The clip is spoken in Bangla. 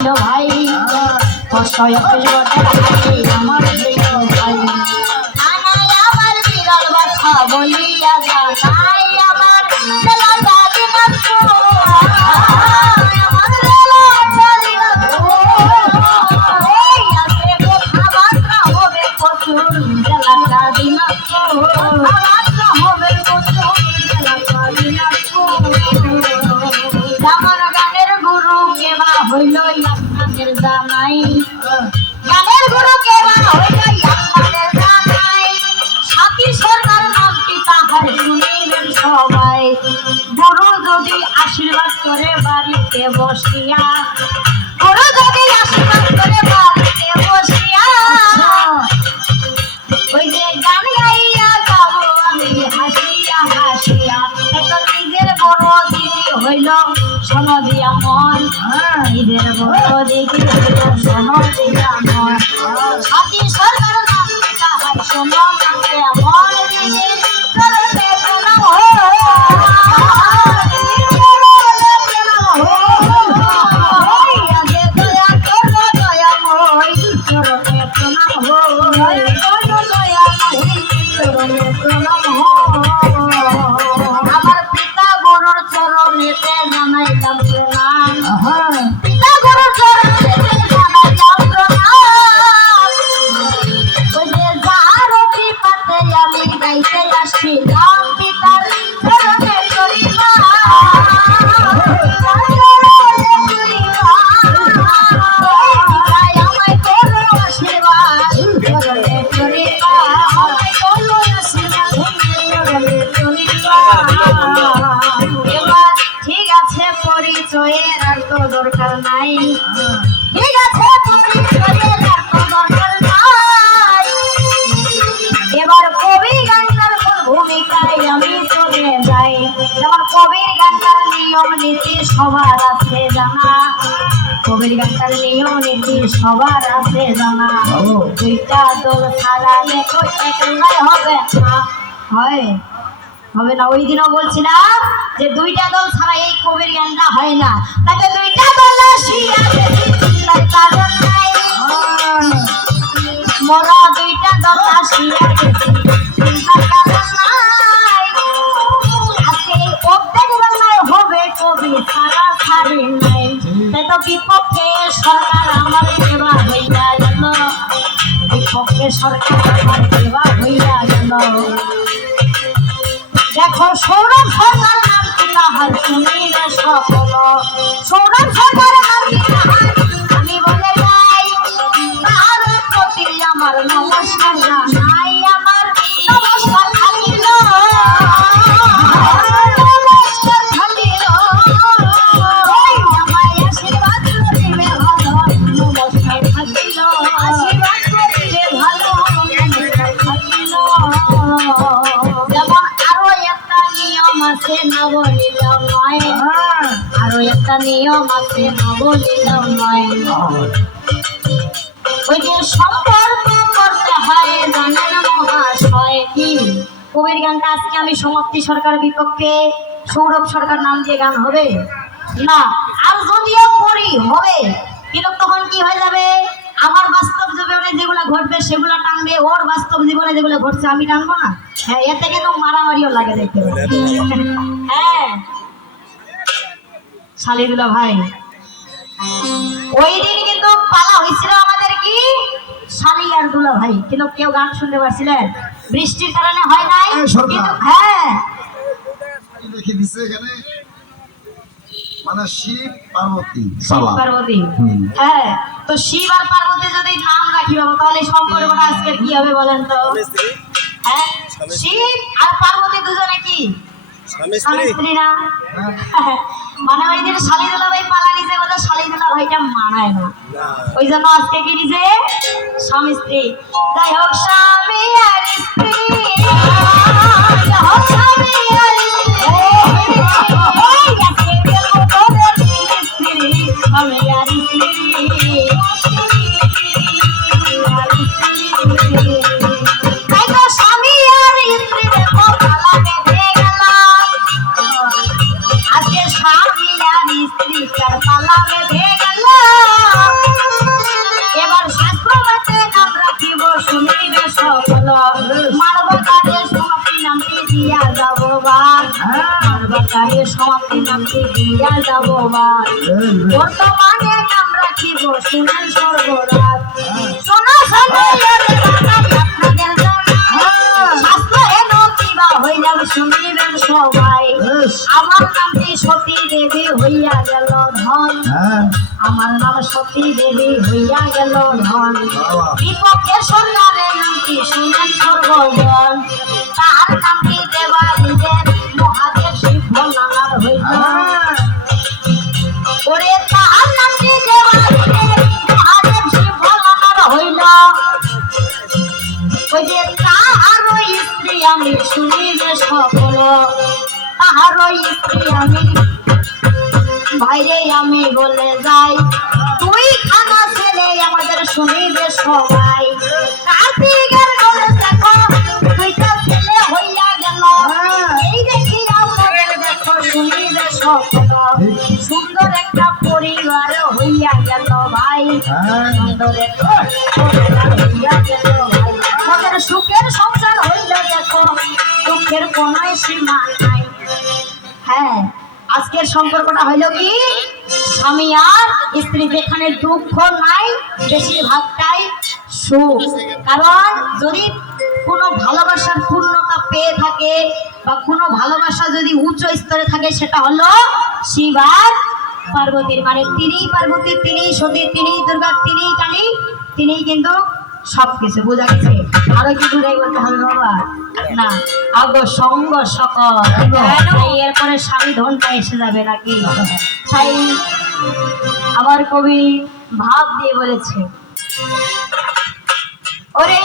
ভাই কষ্ট আমার ভাই আমার বিরল বাছা বলিয়া জানাই আমার গানের গুরু কেবা হইল আপনাদের জানাই গানের গুরু কেবা হইল আপনাদের জানাই সাথী সরকার নামটি তাহার শুনিলেন সবাই গুরু যদি আশীর্বাদ করে বাড়িতে বসিয়া গুরু যদি আশীর্বাদ করে বাড়িতে বসিয়া ওই যে গান গাইয়া যাবো আমি হাসিয়া হাসিয়া এত নিজের বড় দিদি হইল সনদিয়া মন ঈদের বড় দিদি হইল সনদিয়া মন সাথী সরকার নাম তাহার সনদিয়া মন দিদি চরণে প্রণাম আমার পিতা গুরুর চরণেতে জানাইলাম প্রণাম পিতা গুরুর চরণেতে জানাইলাম প্রণাম ওই যে যার কৃপাতে আমি গাইতে আসছিলাম পিতার চরণে ঠিক আছে পরিচয়ের আর তো দরকার নাই ঠিক আছে পরিচয়ের আর তো দরকার নাই এবার কবির গানটার ভূমিকায় আমি চলে যাই যেমন কবির গানটার নিয়ম নীতি সবার আছে জানা কবির গানটার নিয়ম নীতি সবার আছে জানা দুইটা দল ছাড়া একলাই হবে না হয় হবে না ওই দিনও বলছিলাম যে দুইটা দল ছাড়া এই কবির গানটা হয় না তাতে দুইটা দল কারণ নাই মোরা দুইটা দল আসিয়া কারণ নাই আজকে এই অর্ধেক বেলায় হবে কবি ছাড়া ছাড়ি নাই তাই তো বিপক্ষে সরকার আমার সেবা হইয়া গেল বিপক্ষে সরকার আমার সেবা হইয়া গেল দেখো সৌরভ সরকার নামটি তাহার শুনিলে সকল সৌরভ সরকার নামটি তাহার আমি বলে যাই তাহার প্রতি আমার নমস্কার জানাই আমার নমস্কার থাকিল নমস্কার থাকিল আমায় আশীর্বাদ করিবে ভালো নমস্কার থাকিল আশীর্বাদ করিবে ভালো নমস্কার থাকিল যেমন নিয়ম আছে না বলিলাম নয় আরো একটা নিয়ম আছে না বলিলাম নয় ওই যে সম্পর্ক করতে হয় জানেন মহাশয় কি কবির গানটা আজকে আমি সমাপ্তি সরকার বিপক্ষে সৌরভ সরকার নাম দিয়ে গান হবে না আর যদিও করি হবে কিন্তু তখন কি হয়ে যাবে আমার বাস্তব জীবনে যেগুলো ঘটবে সেগুলো টানবে ওর বাস্তব জীবনে যেগুলো ঘটছে আমি টানবো না হ্যাঁ এতে কিন্তু মারামারিও লাগে দেখতে হ্যাঁ শালিদুলা ভাই ওই দিন কিন্তু পালা হয়েছিল আমাদের কি শালি আর দুলা ভাই কিন্তু কেউ গান শুনতে পারছিলেন বৃষ্টির কারণে হয় নাই কিন্তু হ্যাঁ লিখে দিছে এখানে মানে শিব পার্বতী পার্বতী হ্যাঁ তো শিব আর পার্বতী যদি নাম রাখি বাবা তাহলে সম্পর্কটা আজকের কি হবে বলেন তো হ্যাঁ শিব আর পার্বতী দুজনে কি স্বামী স্ত্রী না মানে ওই দিন শালিদুলা ভাই পালা নিছে বলে শালিদুলা ভাইটা মানায় না ওই জন্য আজকে কি নিছে স্বামী স্ত্রী যাই হোক স্বামী আর স্ত্রী স্বামী আর স্বামী আর স্ত্রী দেখো পালা বেঁধে গেল আজকে স্বামী আর স্ত্রী পালা বেঁধে গেল সমাপ্তি নামটি দিয়া যাব ভাই বর্তমানে নাম রাখিব শুনেন সর্বরাত শোনো শোনো আপনাদের শাস্ত্র এন কিবা হইলাম শুনিবেন সবাই আমার নামটি সতী দেবী হইয়া গেল ধন আমার নাম সতী দেবী হইয়া গেল ধন বিপক্ষে সন্ন্যারের নামটি শুনেন সর্বজন তার নামটি দেবাদিদেব মহাদেব শিব ভোলানাথ হইল ওরে তার নামটি দেবাদিদেব মহাদেব শিব ভোলানাথ হইল ওই যে তাহারও স্ত্রী আমি শুনিবে সকল তাহারও স্ত্রী আমি বাইরে আমি বলে যাই তুই খানা ছেলে আমাদের শুনিবে সবাই কার্তিকের বলে দেখো দুইটা ছেলে হইয়া গেল এই দেখি আমাদের দেখো শুনিবে সকল সুন্দর একটা পরিবার হইয়া গেল ভাই সুন্দর একটা পরিবার হইয়া গেল ভাই আমাদের সুখের সংসার হইল দেখো দুঃখের কোনো সীমা নাই হ্যাঁ আজকের সম্পর্কটা হইল কি স্বামী আর স্ত্রী যেখানে দুঃখ নাই বেশিরভাগটাই সুখ কারণ যদি কোনো ভালোবাসার পূর্ণতা পেয়ে থাকে বা কোনো ভালোবাসা যদি উচ্চ স্তরে থাকে সেটা হলো শিব আর পার্বতীর মানে তিনিই পার্বতী তিনিই সতী তিনিই দুর্গা তিনিই কালী তিনিই কিন্তু সবকিছু বোঝা গেছে আরো কি বুঝাই বলতে হবে বাবা না আগো সঙ্গ সকল তাই এরপরে স্বামী ধনটা এসে যাবে নাকি তাই আবার কবি ভাব দিয়ে বলেছে ওরে